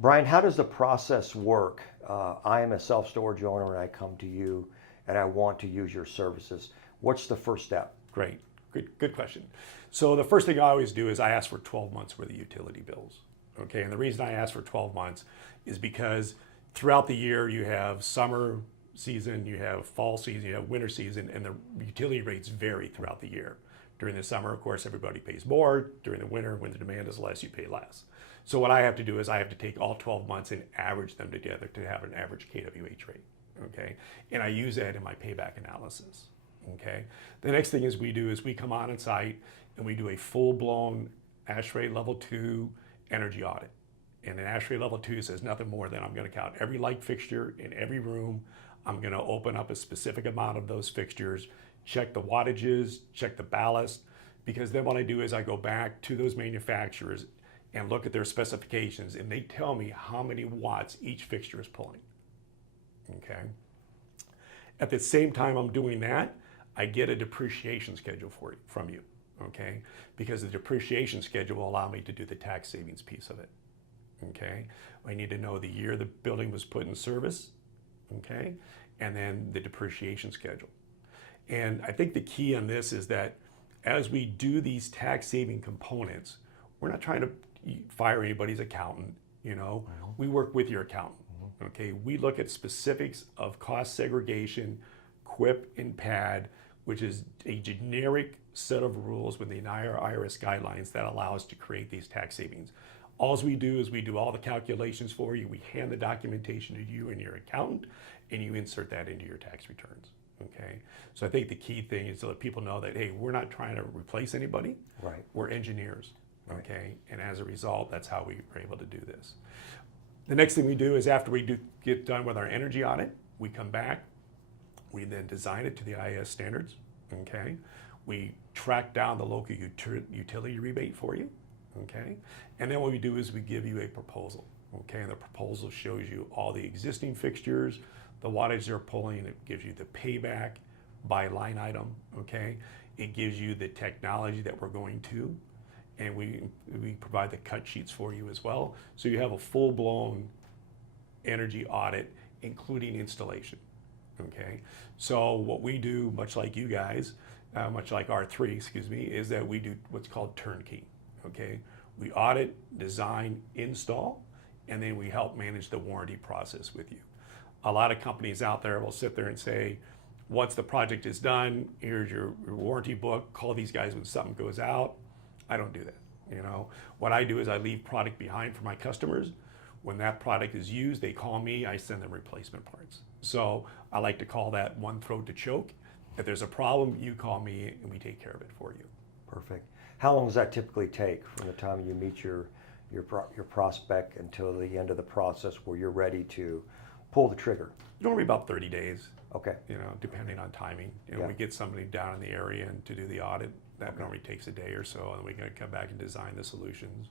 Brian, how does the process work? I am a self-storage owner and I come to you and I want to use your services. What's the first step? Great, good question. So the first thing I always do is I ask for 12 months worth of utility bills. Okay, and the reason I ask for 12 months is because throughout the year you have summer season, you have fall season, you have winter season, and the utility rates vary throughout the year. During the summer, of course, everybody pays more. During the winter, when the demand is less, you pay less. So what I have to do is I have to take all 12 months and average them together to have an average KWH rate, okay? And I use that in my payback analysis, okay? The next thing is we come on site and we do a full-blown ASHRAE level 2 energy audit. And an ASHRAE level 2 says nothing more than I'm gonna count every light fixture in every room. I'm gonna open up a specific amount of those fixtures, check the wattages, check the ballast, because then what I do is I go back to those manufacturers and look at their specifications and they tell me how many watts each fixture is pulling, okay? At the same time I'm doing that, I get a depreciation schedule from you, okay? Because the depreciation schedule will allow me to do the tax savings piece of it, okay? I need to know the year the building was put in service, okay? And then the depreciation schedule. And I think the key on this is that as we do these tax saving components, we're not trying to fire anybody's accountant, you know? We work with your accountant, okay? We look at specifics of cost segregation, QUIP and PAD, which is a generic set of rules within the IRS guidelines that allow us to create these tax savings. All we do is we do all the calculations for you, we hand the documentation to you and your accountant, and you insert that into your tax returns. Okay, so I think the key thing is to let people know that, hey, we're not trying to replace anybody. Right. We're engineers. Okay, and as a result, that's how we were able to do this. The next thing we do is after we get done with our energy audit, we come back, we then design it to the IS standards. Okay, we track down the local utility rebate for you. Okay, and then what we do is we give you a proposal. Okay, and the proposal shows you all the existing fixtures, the wattage they're pulling, it gives you the payback by line item, okay? It gives you the technology that we're going to, and we provide the cut sheets for you as well. So you have a full-blown energy audit, including installation, okay? So what we do, much like you guys, much like R3, excuse me, is that we do what's called turnkey, okay? We audit, design, install, and then we help manage the warranty process with you. A lot of companies out there will sit there and say, once the project is done, here's your warranty book, call these guys when something goes out. I don't do that, you know. What I do is I leave product behind for my customers. When that product is used, they call me, I send them replacement parts. So I like to call that one throat to choke. If there's a problem, you call me and we take care of it for you. Perfect. How long does that typically take from the time you meet your prospect until the end of the process where you're ready to pull the trigger? Normally about 30 days. Okay. You know, depending on timing. You know, we get somebody down in the area and to do the audit. That normally takes a day or so, and we can come back and design the solutions.